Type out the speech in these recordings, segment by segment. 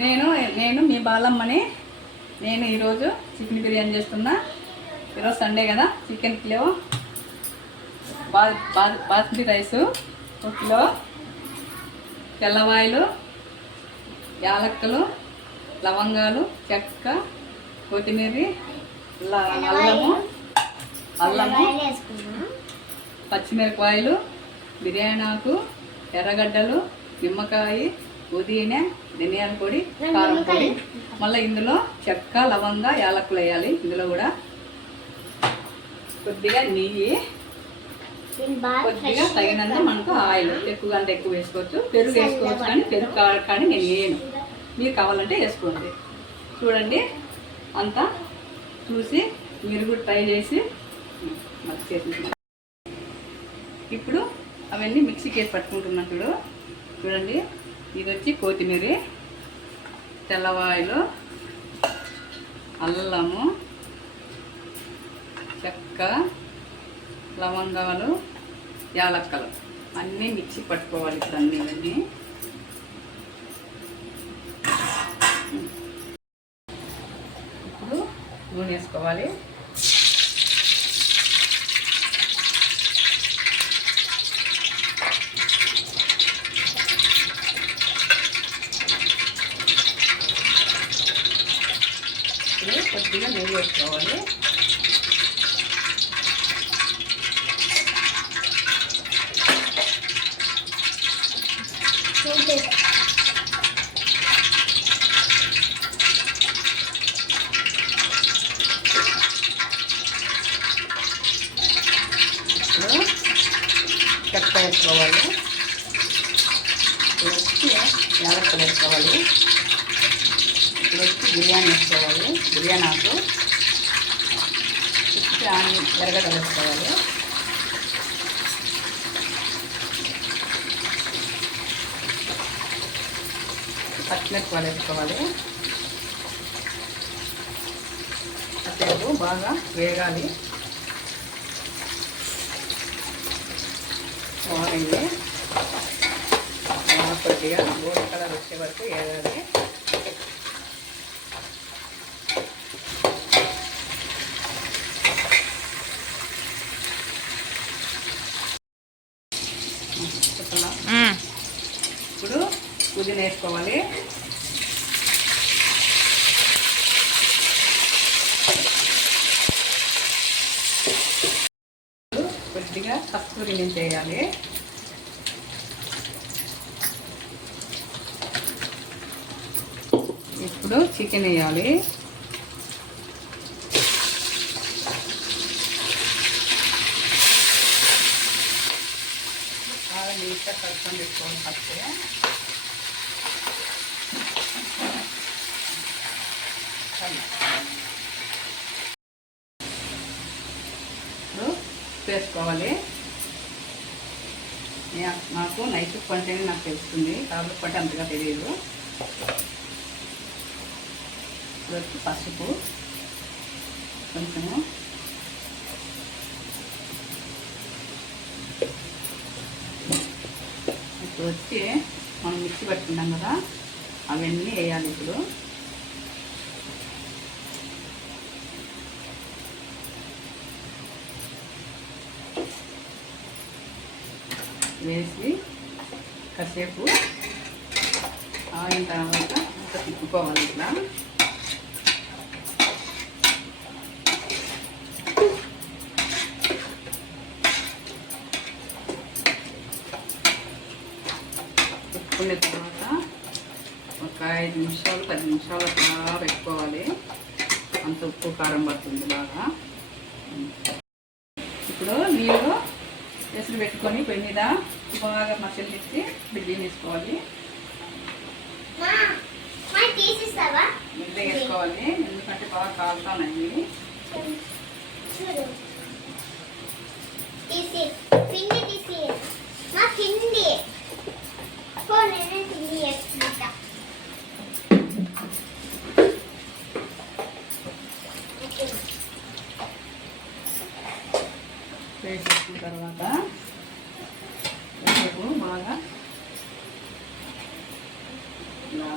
నేను నేను మీ బాలమ్మని. నేను ఈరోజు చికెన్ బిర్యానీ చేస్తున్నా. ఈరోజు సండే కదా. Chicken kilo, basmati rice 1 kilo, తెల్లవాయలు, యాలక్కలు, లవంగాలు, చెక్క, కొత్తిమీర, అల్లము, పచ్చిమిరపకాయలు, బిర్యానీ ఆకు, ఎర్రగడ్డలు, నిమ్మకాయ, పుదీనా, ధనియాల పొడి, కారం పొడి. మళ్ళీ ఇందులో చెక్క, లవంగా, యాలక్కులు వేయాలి. ఇందులో కూడా కొద్దిగా నెయ్యి, కొద్దిగా తగినంత మనకు ఆయిల్. ఎక్కువ అంటే ఎక్కువ వేసుకోవచ్చు, పెరుగు వేసుకోవచ్చు. కానీ పెరుగు కానీ నేను వేయను. మీరు కావాలంటే వేసుకోండి. చూడండి, అంతా చూసి మీరు కూడా ట్రై చేసి మాకు చేసి. ఇప్పుడు అవన్నీ మిక్సీకి వేసి పట్టుకుంటున్నప్పుడు చూడండి, ఇది వచ్చి కొత్తిమీర, తెల్లవాయలు, అల్లము, చెక్క, లవంగాలు, యాలక్కలు అన్నీ మిక్సీ పట్టుకోవాలి. ఇప్పుడు అన్నీ ఇప్పుడు నూనె వేసుకోవాలి. కొద్దిగా నెయ్యి వేసుకోవాలి. చెక్క వేసుకోవాలి. యాలక్కలు వేసుకోవాలి. ఇప్పుడు వచ్చి బిర్యానీ వేసుకోవాలి. బిర్యానీ ఆకు, ఎర్రగడ్డలు వేసుకోవాలి. పచ్చిమిరపకాయలు వేసుకోవాలి. అసలు బాగా వేగాలి. బాగుంది. కొద్దిగా గోల్డ్ కలర్ వచ్చే వరకు వేగాలి. ఇప్పుడు పుదీనా వేసుకోవాలి. కొద్దిగా కస్తూరి మెంతి వేయాలి. ఇప్పుడు చికెన్ వేయాలి. నీట్గా కలుపుకొని పెట్టుకోవాలి. ఫస్ట్ వేసుకోవాలి. నాకు నైట్ పంటేనే నాకు తెలుస్తుంది, కాబట్టి అంతగా తెలియదు. వచ్చి పసుపు కొంచెము, ఇప్పుడు వచ్చి మనం మిక్సీ పట్టుకున్నాం కదా, అవన్నీ వేయాలి. ఇప్పుడు వేసి కాసేపు ఆయిన తర్వాత ఇంకా తిప్పుకోవాలి. ఇట్లా తిప్పుకున్న తర్వాత ఒక 5 నిమిషాలు 10 నిమిషాలు అట్లా పెట్టుకోవాలి. అంత ఉప్పు కారం పడుతుంది బాగా. ఇప్పుడు నీళ్ళు ఎసురు పెట్టుకొని పొయ్యి మీద బాగా మసలిచ్చి బిర్యానీ వేసుకోవాలి. బిర్యానీ వేసుకోవాలి, ఎందుకంటే బాగా కాలుతానండి. వేసేసిన తర్వాత బాగా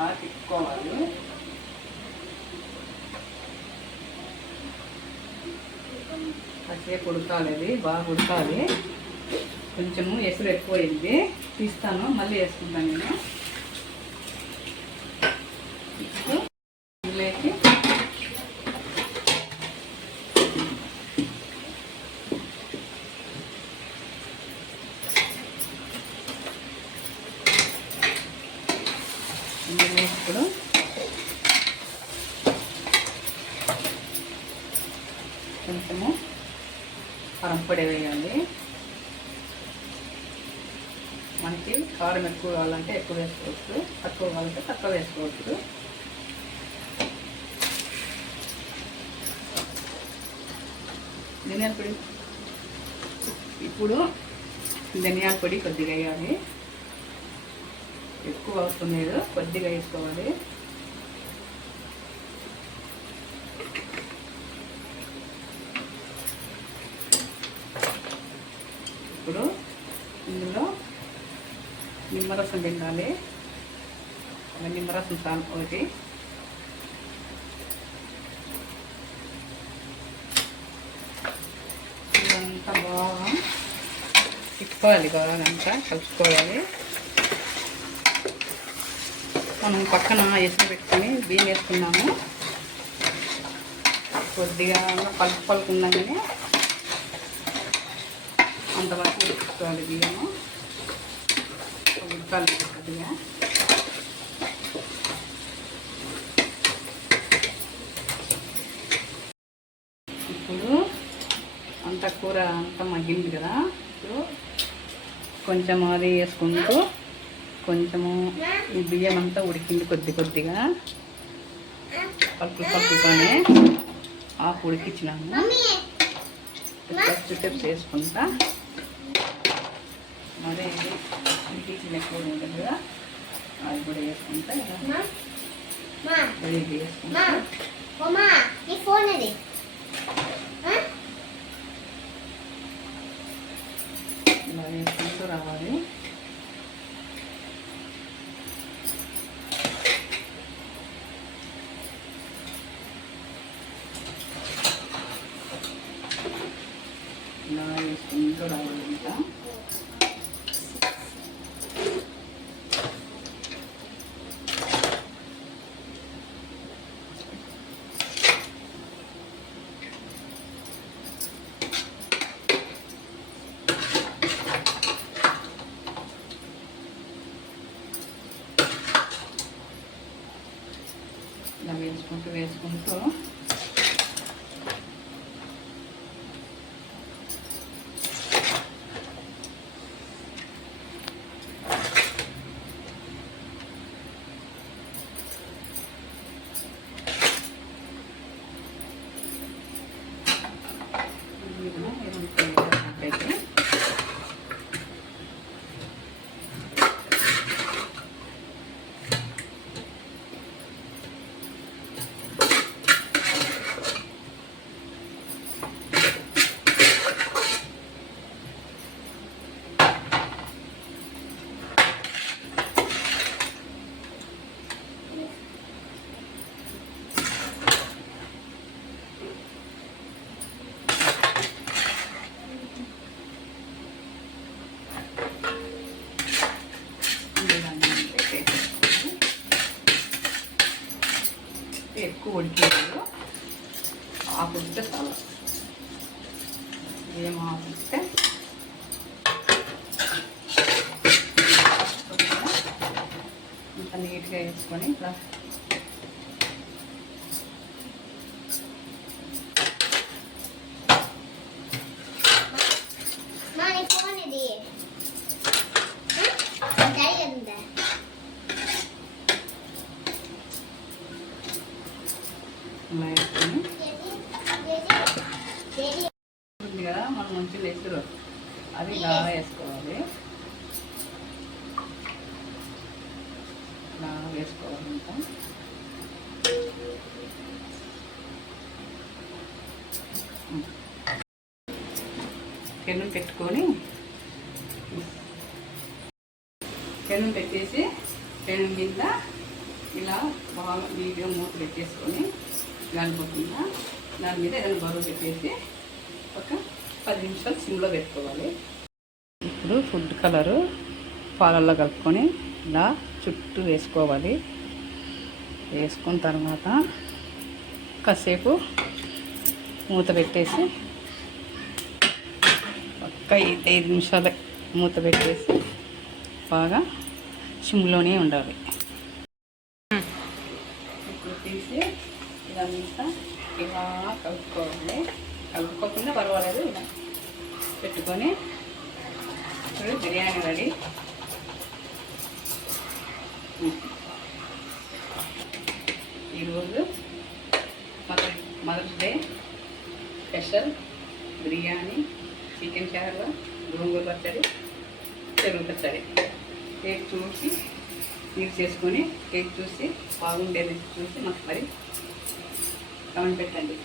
బాగా తిప్పుకోవాలి. కాసేపు ఉడకాలి, అది బాగా ఉడకాలి. కొంచెము ఎసురు ఎక్కువైంది, తీస్తాను, మళ్ళీ వేసుకుంటాను నేను. ఇందులోకి ఇప్పుడు కొంచెము కారం పొడి వేయాలి. మనకి కారం ఎక్కువ కావాలంటే ఎక్కువ వేసుకోవచ్చు, తక్కువ కావాలంటే తక్కువ వేసుకోవచ్చు. ధనియాల పొడి, ఇప్పుడు ధనియాల పొడి కొద్దిగా వేయాలి, ఎక్కువ అవసరం లేదు, కొద్దిగా వేసుకోవాలి. ఇప్పుడు ఇందులో నిమ్మరసం తినాలి, నిమ్మరసం చాలు ఒకటి. ఇదంతా బాగా తిప్పాలి, బాగా అంతా కలుపుకోవాలి. మనం పక్కన ఎసురు పెట్టుకొని బియ్యం వేసుకున్నాము, కొద్దిగా పలుకుండగానే అంతవరకు ఉడుకుకోవాలి. బియ్యము ఉడకాలి కొద్దిగా. ఇప్పుడు అంత కూర అంతా మగ్గింది కదా, ఇప్పుడు కొంచెం అది వేసుకుంటూ కొంచెము ఈ బియ్యం అంతా ఉడికింది, కొద్దిగా పలుకుతోనే ఆకు ఉడికించినాము. స్టెప్స్ వేసుకుంటా, మరి ఉడికించిన ఎక్కువ ఉంటుంది కదా, అది కూడా వేసుకుంటా రెడీ చేసుకుంటా. ఇలా వేసుకుంటూ రావాలి. ఇలా వేసుకుంటూ రావాలి. ఇంకా ఇలా వేసుకుంటూ ఎక్కువ ఉడికేది ఆకు ఉడితే చాలా, ఏం ఆకు ఉడితే ఇంత నీట్గా వేసుకొని ఇట్లా ఉంది కదా, మనం మంచిగా ఎసురు అది ఇలా వేసుకోవాలి. ఇలా వేసుకోవాలి. ఇంకా పెనం పెట్టుకొని పెనం పెట్టేసి పెనం కింద ఇలా బాగా నీట్గా మూత పెట్టేసుకొని గాలిపోకుండా దాని మీద ఏదైనా బరువు పెట్టేసి ఒక 10 నిమిషాలు సిమ్లో పెట్టుకోవాలి. ఇప్పుడు ఫుడ్ కలరు పాలల్లో కలుపుకొని ఇలా చుట్టూ వేసుకోవాలి. వేసుకున్న తర్వాత కాసేపు మూత పెట్టేసి ఒక్క 5 నిమిషాలు మూత పెట్టేసి బాగా సిమ్లోనే ఉండాలి. ఇప్పుడు తీసి ఇదంతా ఇలా కలుపుకోవాలి. కలుపుకోకుండా పర్వాలేదు, ఇలా పెట్టుకొని ఇప్పుడు బిర్యానీ రెడీ. ఈరోజు mother's day special biryani, chicken షార్వా, గోంగూర పచ్చడి, పెరుగు పచ్చడి. కేక్ చూసి మీరు చేసుకొని కేక్ చూసి బాగుండేది చూసి మాకు మరి కామెంట్ పెట్టండి.